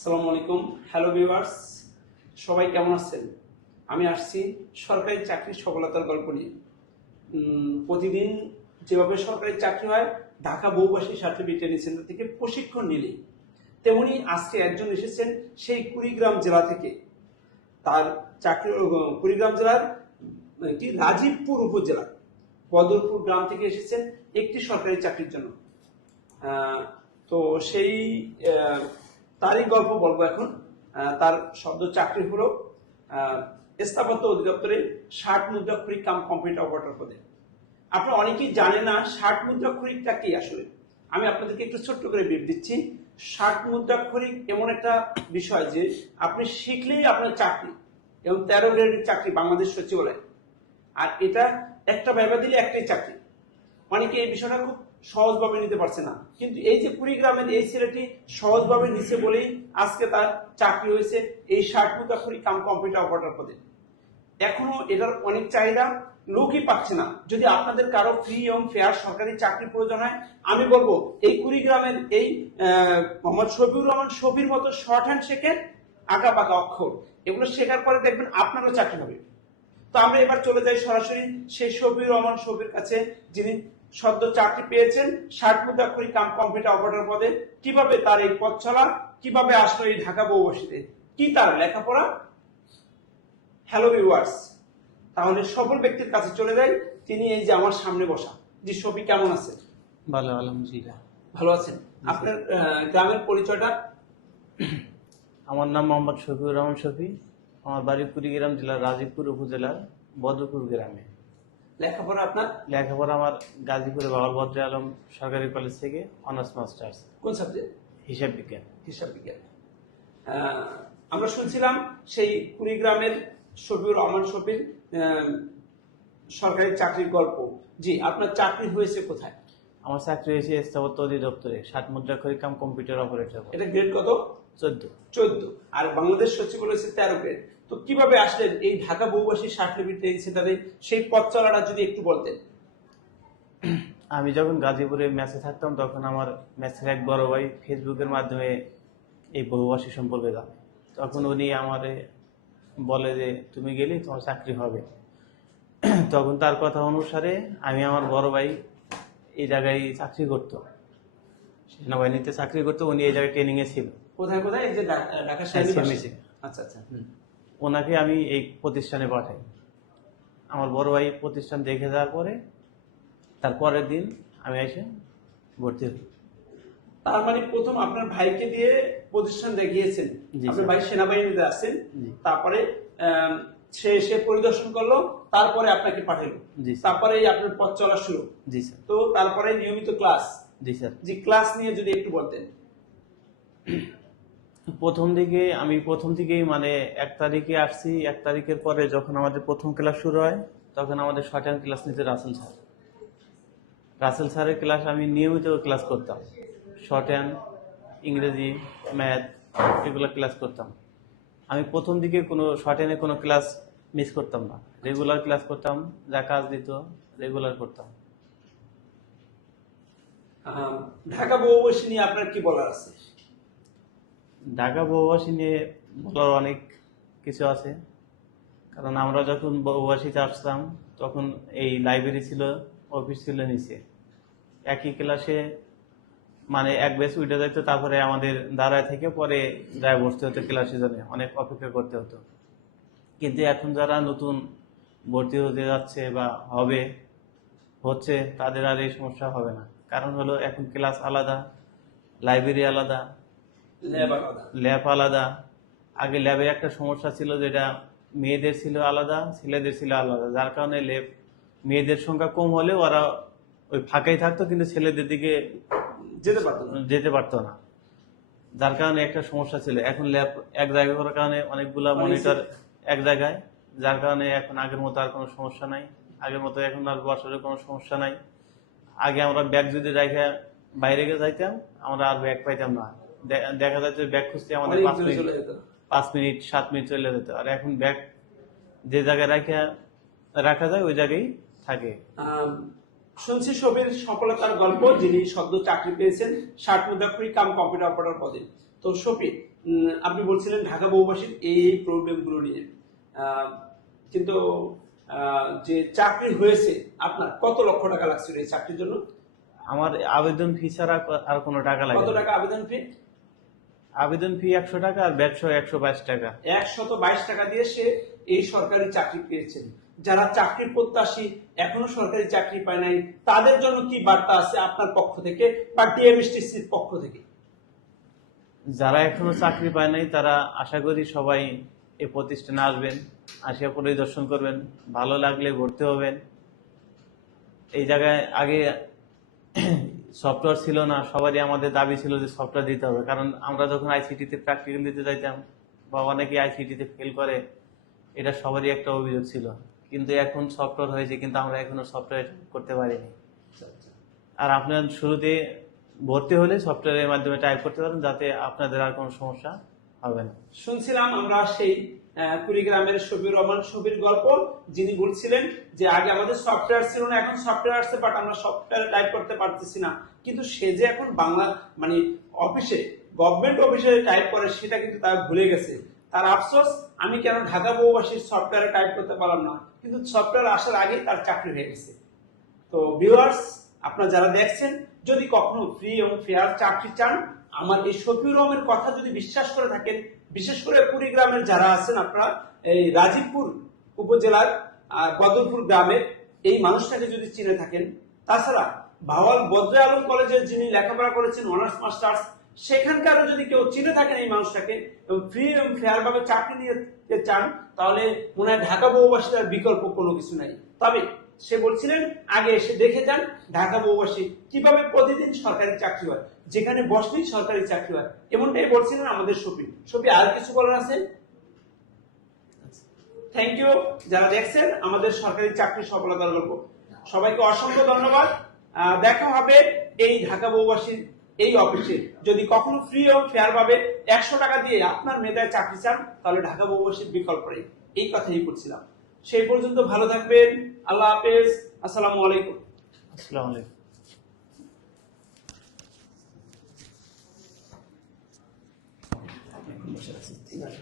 আসসালামু আলাইকুম। Hello viewers, সবাই কেমন আছেন? আমি আসছি সরকারি চাকরির সফলতার গল্প নিয়ে। প্রতিদিন যেভাবে সরকারি চাকরি হয়, ঢাকা বহুভাষী সার্টিফিকেট সেন্টার থেকে প্রশিক্ষণ নিলে তেমনি আজকে একজন এসেছেন সেই কুড়িগ্রাম জেলা থেকে। তার চাকরি কুড়িগ্রাম জেলার একটি রাজীবপুর উপজেলা বদরপুর গ্রাম থেকে এসেছেন একটি সরকারি চাকরির জন্য। তো সেই তারই গল্প বলবো এখন। তার শব্দ চাকরি হলো স্থাপত্য অধিদপ্তরে 60 মুদ্রাক্ষরিক কাম কম্পিউটার অপারেটর পদে। আপনারা অনেকেই জানেন না 60 মুদ্রাক্ষরিকটা কি আসলে। আমি আপনাদেরকে একটু ছোট্ট করে ব্রিফ দিচ্ছি। 60 মুদ্রাক্ষরিক এমন একটা বিষয় যে আপনি শিখলেই আপনার চাকরি, এবং 13 গ্রেডের চাকরি বাংলাদেশ সচিবালয়। আর এটা একটা ভাইবা দিলে একটাই চাকরি। অনেকে এই বিষয়টা খুব সহজভাবে নিতে পারছে না, কিন্তু এই যে কুড়িগ্রামের এই ছেলেটি সহজভাবে নিচ্ছে বলেই আজকে তার চাকরি হয়েছে এই 60 মুদ্রাক্ষরিক কাম কম্পিউটার অপারেটর পদে। এখনো এটার অনেক চাহিদা, লোকই পাচ্ছে না। যদি আপনাদের কারো ফ্রি এবং ফেয়ার সরকারি চাকরি প্রয়োজন হয়, আমি বলবো এই কুড়িগ্রামের এই মোহাম্মদ শফিউর রহমান শফির মতো শর্ট হ্যান্ড শেখেন, আঁকা পাকা অক্ষর, এগুলো শেখার পরে দেখবেন আপনারও চাকরি হবে। তো আমরা এবার চলে যাই সরাসরি সেই শফিউর রহমান শফির কাছে, যিনি সদ্য চাকরি পেয়েছেন 60 মুদ্রাক্ষরিক কাম কম্পিউটার অপারেটর পদে। কিভাবে তার এই পথ চলা, কিভাবে আসলো এই ঢাকা বহুভাষীতে, কি তার লেখাপড়া। হ্যালো ভিউয়ার্স, তাহলে সফল ব্যক্তির কাছে চলে যাই। তিনি এই যে আমার সামনে বসা। জি শফি, কেমন আছেন? ভালো, আলহামদুলিল্লাহ। ভালো আছেন? আপনার গ্রামের পরিচয়টা? আমার নাম মোহাম্মদ শফিউর রহমান শফি। আমার বাড়ি কুড়িগ্রাম জেলার রাজীবপুর উপজেলার বদরপুর গ্রামে। লেখাপড়া আপনার? লেখাপড়া আমার গাজীপুরে বাউল ভদ্র আলম সরকারি কলেজ থেকে অনার্স মাস্টার্স, কোন সাবজেক্ট? হিসাব বিজ্ঞান। হিসাব বিজ্ঞান। আমরা শুনছিলাম সেই কুড়িগ্রামের শফিউর রহমান শফির সরকারি চাকরির গল্প। জি, আপনার চাকরি হয়েছে কোথায়? আমার চাকরি হয়েছে স্থাপত্য অধিদপ্তরে 60 মুদ্রাক্ষরিক কাম কম্পিউটার অপারেটর। এটা গ্রেড কত? 14। 14। আর বাংলাদেশ সচিবালয় হয়েছে 13 গ্রেড। তো কিভাবে আসলেন এই ঢাকা বহুভাষী সার্টিফিকেট সেন্টারে? সেই পথ চলাটা যদি একটু বলতেন। আমি যখন গাজীপুরে মেসে থাকতাম, তখন আমার মেসের এক বড় ভাই ফেসবুকের মাধ্যমে এই বহুভাষী সম্পর্কে জানে। তখন উনি আমারে বলে যে তুমি গেলে তোমার চাকরি হবে। তখন তার কথা অনুসারে আমি, আমার বড় ভাই এই জায়গায় চাকরি করতো, সেনাবাহিনীতে চাকরি করতো। উনি এই জায়গায় ট্রেনিং এ ছিল। কোথায় কোথায়? এই যে ঢাকা সিএমএসি। আচ্ছা আচ্ছা। ওনাকে আমি এই প্রতিষ্ঠানে পাঠাই। আমার বড় ভাই প্রতিষ্ঠান দেখে যাওয়ার পরে তার পরের দিন আমি এসে ভর্তি হই। তার মানে প্রথম আপনার ভাইকে দিয়ে প্রতিষ্ঠান দেখিয়েছেন। জি, আপনার স্যার। ভাই সেনাবাহিনীতে আছেন, জি। তারপরে সে পরিদর্শন করলো, তারপরে আপনাকে পাঠালো। জি, স্যার। তারপরে আপনার পথ চলা শুরু। জি স্যার। তো তারপরে নিয়মিত ক্লাস। জি স্যার। জি, ক্লাস নিয়ে যদি একটু বলতেন। আমি প্রথম থেকেই মানে 1 তারিখে আসছি। 1 তারিখের পরে যখন আমাদের প্রথম ক্লাস শুরু হয়, তখন আমাদের শর্ট হ্যান্ড ক্লাস নিতে রাসেল স্যার। রাসেল স্যারের ক্লাস আমি নিয়মিত ক্লাস করতাম। শর্ট হ্যান্ড, ইংরেজি, ম্যাথ, এগুলো ক্লাস করতাম। আমি প্রথম দিকে কোনো শর্ট হ্যান্ডে কোনো ক্লাস মিস করতাম না, রেগুলার ক্লাস করতাম। যা কাজ দিত রেগুলার করতাম। ঢাকা বহুভাষী নিয়ে আপনার কি বলার আছে? ঢাকা বহুভাষী নিয়ে বলার অনেক কিছু আছে। কারণ আমরা যখন বহুভাষীতে আসতাম, তখন এই লাইব্রেরি ছিল, অফিস ছিল নিচে। একই ক্লাসে মানে এক ব্যাচ উঠে যেত, তারপরে আমাদের দাঁড়ায় থেকে পরে যায় বসতে হতো ক্লাসের জন্য, অনেক অপেক্ষা করতে হতো। কিন্তু এখন যারা নতুন ভর্তি হতে যাচ্ছে বা হচ্ছে, তাদের আর এই সমস্যা হবে না। কারণ হলো এখন ক্লাস আলাদা, লাইব্রেরি আলাদা, ল্যাব আলাদা। আগে ল্যাবে একটা সমস্যা ছিল, যেটা মেয়েদের ছিল আলাদা, ছেলেদের ছিল আলাদা। যার কারণে ল্যাব মেয়েদের সংখ্যা কম হলে ওরা ওই ফাঁকাই থাকতো, কিন্তু ছেলেদের দিকে যেতে পারতো না। যার কারণে একটা সমস্যা ছিল। এখন ল্যাব এক জায়গায় করার কারণে অনেকগুলা মনিটর এক জায়গায়, যার কারণে এখন আগের মতো আর কোনো সমস্যা নাই। আগের মতো এখন আর বসার কোনো সমস্যা নাই। আগে আমরা ব্যাগ যদি রেখে বাইরে গিয়ে যাইতাম, আমরা আর ব্যাগ পাইতাম না। দেখা যাচ্ছে ব্যাগ খুঁজতে আমাদের 5 মিনিট 7 মিনিট চলে যেত। আর এখন ব্যাগ যে জায়গায় রাখা যায় ওই জায়গায় থাকে। শুনছি ছবির সফলতার গল্প, যিনি সদ্য চাকরি পেয়েছেন ষাট মুদ্রাক্ষরী কাম কম্পিউটার অপারেটর পদে। তো শফি, আপনি বলছিলেন ঢাকা বহুভাষীর এই প্রবলেমগুলো নিয়ে, আহ, কিন্তু যে চাকরি হয়েছে আপনার কত লক্ষ টাকা লাগছিল এই চাকরির জন্য? আমার আবেদন ফি ছাড়া আর কোনো টাকা লাগে কত না। টাকা আবেদন ফি? আবেদন ফি 100 টাকা আর ব্যবসা 122 টাকা। 122 টাকা দিয়ে সে এই সরকারি চাকরি পেয়েছেন। যারা চাকরি প্রত্যাশী এখনো সরকারি চাকরি পায় নাই, তাদের জন্য কি বার্তা আছে আপনার পক্ষ থেকে বা টিএমএসটিসির পক্ষ থেকে? যারা এখনো চাকরি পায় নাই তারা আশা করি সবাই এই প্রতিষ্ঠানে আসবেন, আসিয়া পরিদর্শন করবেন, ভালো লাগলে ভর্তি হবেন। এই জায়গায় আগে সফটওয়্যার ছিল না, সবারই আমাদের দাবি ছিল যে সফটওয়্যার দিতে হবে, কারণ আমরা যখন আইসিটিতে প্র্যাকটিক্যাল দিতে যাইতাম বা অনেকে আইসিটিতে ফেল করে, এটা সবারই একটা অভিযোগ ছিল। কিন্তু এখন সফটওয়্যার হয়েছে, কিন্তু আমরা এখনো সফটওয়্যার করতে পারিনি। আর আপনার শুরুতে ভর্তি হলে সফটওয়্যারের মাধ্যমে টাইপ করতে পারেন, যাতে আপনাদের আর কোনো সমস্যা হবে না। শুনছিলাম আমরা সেই কুড়িগ্রামের শফিউর রহমান শফির গল্প, যিনি বলছিলেন যে আগে আমাদের সফটওয়্যার ছিল না, এখন সফটওয়্যার আসছে, বাট আমরা সফটওয়্যার টাইপ করতে পারতেছি না। কিন্তু সে যে এখন বাংলা মানে অফিসে, গভর্নমেন্ট অফিসে টাইপ করে, সেটা কিন্তু তারা ভুলে গেছে। তার আফসোস, আমি কেন ঢাকা বহুভাষীর সফটওয়্যারে টাইপ করতে পারলাম না, কিন্তু সফটওয়্যার আসার আগেই তার চাকরি হয়ে গেছে। তো ভিউয়ার্স, আপনারা যারা দেখছেন, যদি কখনো ফ্রি এবং ফেয়ার চাকরি চান, আমার এই শফিউর রহমানের কথা যদি বিশ্বাস করে থাকেন, বিশেষ করে কুড়িগ্রামের যারা আছেন, আপনারা এই রাজীবপুর উপজেলার বদরপুর গ্রামের এই মানুষটাকে যদি চিনে থাকেন, তাছাড়া ভাওয়াল বদ্রে আলম কলেজে যিনি লেখাপড়া করেছেন অনার্স মাস্টার্স, সেখানকারও যদি কেউ চিনে থাকেন এই মানুষটাকে এবং ফ্রি এবং ফেয়ার ভাবে চাকরি নিতে চান, তাহলে মনে হয় ঢাকা বহুভাষীর বিকল্প কোনো কিছু নাই। তবে সে বলছিলেন আগে এসে দেখে যান ঢাকা বহুভাষী কিভাবে প্রতিদিন সরকারি চাকরি হয়, যেখানে বসলেই সরকারি চাকরি হয়, এমনটাই বলছিলেন আমাদের শফি। শফি, আর কিছু বলার আছে? থ্যাংক ইউ যারা দেখছেন আমাদের সরকারি চাকরি সফলতার গল্প। সবাইকে অসংখ্য ধন্যবাদ। দেখা হবে এই ঢাকা বহুভাষীর এই অফিসে। যদি কখনো ফ্রি এবং ফেয়ার ভাবে 100 টাকা দিয়ে আপনার মেধায় চাকরি চান, তাহলে ঢাকা বহুভাষীর বিকল্প নেই। এই কথাই বলছিলাম। সেই পর্যন্ত ভালো থাকবেন। আল্লাহ হাফেজ। আসসালামু আলাইকুম। আসসালামু আলাইকুম। ঠিক আছে।